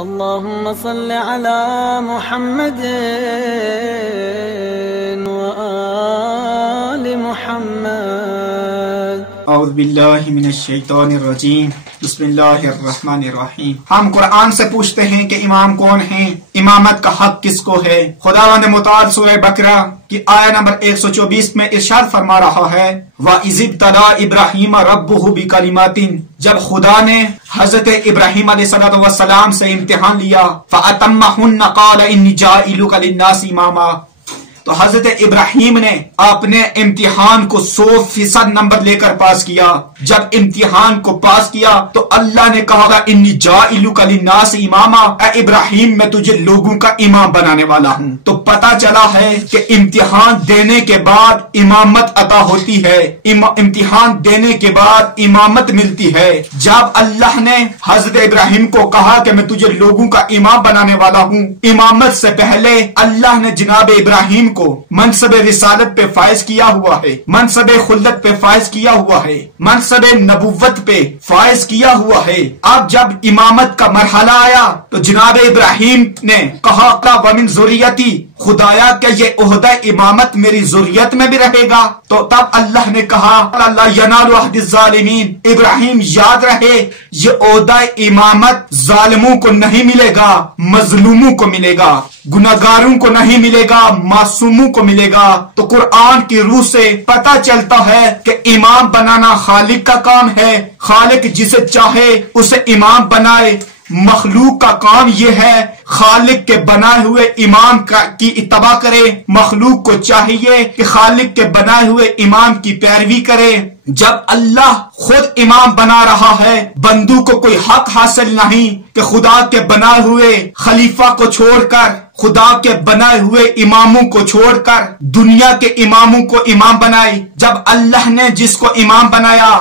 اللهم صل على محمد وآل محمد. اعوذ باللہ من الشیطان الرجیم. بسم اللہ الرحمن الرحیم. ہم قرآن سے پوچھتے ہیں کہ امام کون ہیں، امامت کا حق کس کو ہے. خداوند متعال سورہ بقرہ کی آیہ نمبر 124 میں ارشاد فرما رہا ہے وَإِذِ ابْتَلَىٰ إِبْرَاهِيمَ رَبُّهُ بِكَلِمَاتٍ. جب خدا نے حضرت ابراہیم علیہ السلام سے امتحان لیا فَأَتَمَّهُنَّ قَالَ إِنِّي جَاعِلُكَ لِلنَّاسِ إِمَامًا. تو حضرت ابراہیم نے اپنے امتحان کو 100% نمبر لے کر پاس کیا. جب امتحان کو پاس کیا تو اللہ نے کہا انی جاعلک للناس اماما، اے ابراہیم میں تجھے لوگوں کا امام بنانے والا ہوں. تو پتا چلا ہے کہ امتحان دینے کے بعد امامت عطا ہوتی ہے، امتحان دینے کے بعد امامت ملتی ہے. جب اللہ نے حضرت ابراہیم کو کہا کہ میں تجھے لوگوں کا امام بنانے والا ہوں، امامت سے پہلے اللہ نے جناب ابراہیم کو منصب رسالت پہ فائز کیا ہوا ہے، منصب خلت پہ فائز کیا ہوا ہے، منصب نبوت پہ فائز کیا ہوا ہے. اب جب امامت کا مرحلہ آیا تو جناب ابراہیم نے کہا وَمِن ذُرِّيَّتِي، خدایا کہ یہ عہدہ امامت میری ذریت میں بھی رہے گا. تو تب اللہ نے کہا لَا يَنَالُ عَهْدِ الظَّالِمِينَ، ابراہیم یاد رہے یہ عہدہ امامت ظالموں کو نہیں ملے گا، مظلوموں کو ملے گا، گناہگاروں کو نہیں ملے گا، معصوموں کو ملے گا. تو قرآن کی روح سے پتہ چلتا ہے کہ امام بنانا خالق کا کام ہے، خالق جسے چاہے اسے امام بنائے. مخلوق کا کام یہ ہے خالق کے بنائے ہوئے امام کی اتباع کرے، مخلوق کو چاہیے کہ خالق کے بنائے ہوئے امام کی پیروی کرے. جب اللہ خود امام بنا رہا ہے بندوں کو کوئی حق حاصل نہیں کہ خدا کے بنائے ہوئے خلیفہ کو چھوڑ کر، خدا کے بنائے ہوئے اماموں کو چھوڑ کر دنیا کے اماموں کو امام بنائے. جب اللہ نے جس کو امام بنایا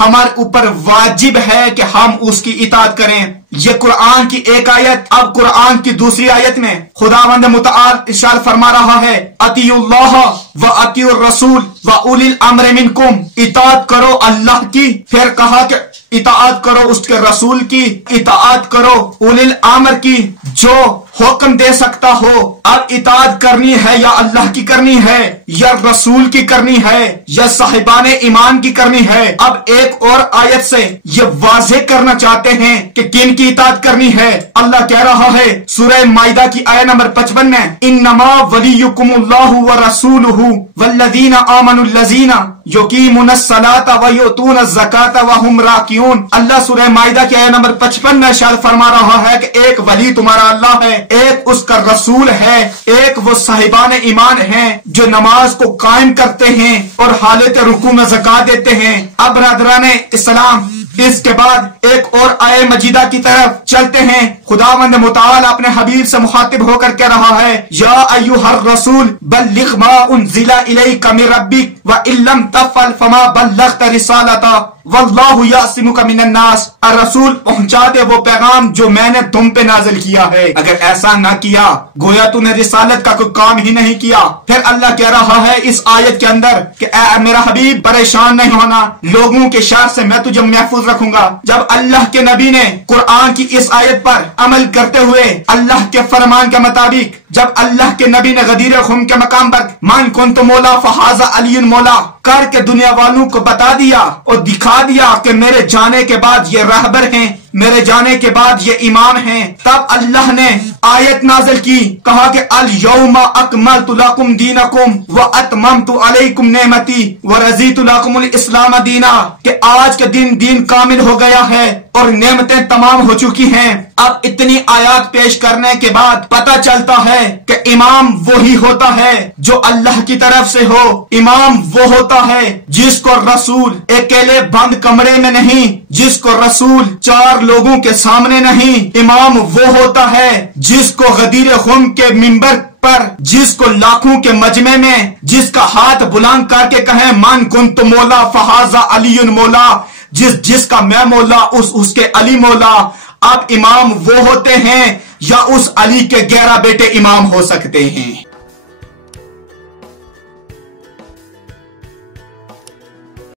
ہمارے اوپر واجب ہے کہ ہم اس کی اطاعت کریں. یہ قرآن کی ایک آیت. اب قرآن کی دوسری آیت میں خداوند متعال ارشاد فرما رہا ہے اطیعوا اللہ واطیعوا الرسول واولی الامر منکم، اطاعت کرو اللہ کی، پھر کہا کہ اطاعت کرو اس کے رسول کی، اطاعت کرو اولی الامر کی جو حکم دے سکتا ہو. اب اطاعت کرنی ہے یا اللہ کی کرنی ہے یا رسول کی کرنی ہے یا صاحبان ایمان کی کرنی ہے. اب ایک اور آیت سے یہ واضح کرنا چاہتے ہیں کہ کن کی اطاعت کرنی ہے. اللہ کہہ رہا ہے سورہ مائدہ کی آیت نمبر 55 میں انما ولیکم اللہ ورسولہ والذین آمنوا الذین یقیمون الصلاۃ ویؤتون الزکاۃ وہم راکعون. اللہ سورہ مائدہ کی آیت نمبر 55 میں ارشاد فرما رہا ہے کہ ایک ولی تمہارا اللہ ہے، ایک اس کا رسول ہے، ایک وہ صاحبان ایمان ہیں جو نماز کو قائم کرتے ہیں اور حالت رکوع میں زکات دیتے ہیں. اب برادران اسلام اس کے بعد ایک اور آیہ مجیدہ کی طرف چلتے ہیں. خداوند متعال اپنے حبیب سے مخاطب ہو کر کہہ رہا ہے یا ایھا الرسول بلغ ما انزل الیک من ربک وان لم تفعل فما بلغت رسالتہ واللہ یعصمک من الناس. الرسول پہنچا دے وہ پیغام جو میں نے تم پہ نازل کیا ہے، اگر ایسا نہ کیا گویا تو نے رسالت کا کوئی کام ہی نہیں کیا. پھر اللہ کہہ رہا ہے اس آیت کے اندر کہ اے میرا حبیب پریشان نہیں ہونا، لوگوں کے شر سے میں تجھے محفوظ رکھوں گا. جب اللہ کے نبی نے قرآن کی اس آیت پر عمل کرتے ہوئے اللہ کے فرمان کے مطابق، جب اللہ کے نبی نے غدیر خم کے مقام پر من کنت مولا فہذا علی مولا کر کے دنیا والوں کو بتا دیا اور دکھا دیا کہ میرے جانے کے بعد یہ رہبر ہیں، میرے جانے کے بعد یہ امام ہیں، تب اللہ نے آیت نازل کی، کہا کہ الیوم اکملت لکم دینکم واتممت علیکم نعمتی ورضیت لکم الاسلام دینا، کہ آج کے دین کامل ہو گیا ہے اور نعمتیں تمام ہو چکی ہیں. اب اتنی آیات پیش کرنے کے بعد پتہ چلتا ہے کہ امام وہی ہوتا ہے جو اللہ کی طرف سے ہو. امام وہ ہوتا ہے جس کو رسول اکیلے بند کمرے میں نہیں، جس کو رسول 4 لوگوں کے سامنے نہیں. امام وہ ہوتا ہے جس کو غدیر خم کے منبر پر، جس کو لاکھوں کے مجمع میں جس کا ہاتھ بلند کر کے کہیں من کنت مولا فہذا علی مولا، جس کا میں مولا اس کے علی مولا. اب امام وہ ہوتے ہیں یا اس علی کے 11 بیٹے امام ہو سکتے ہیں.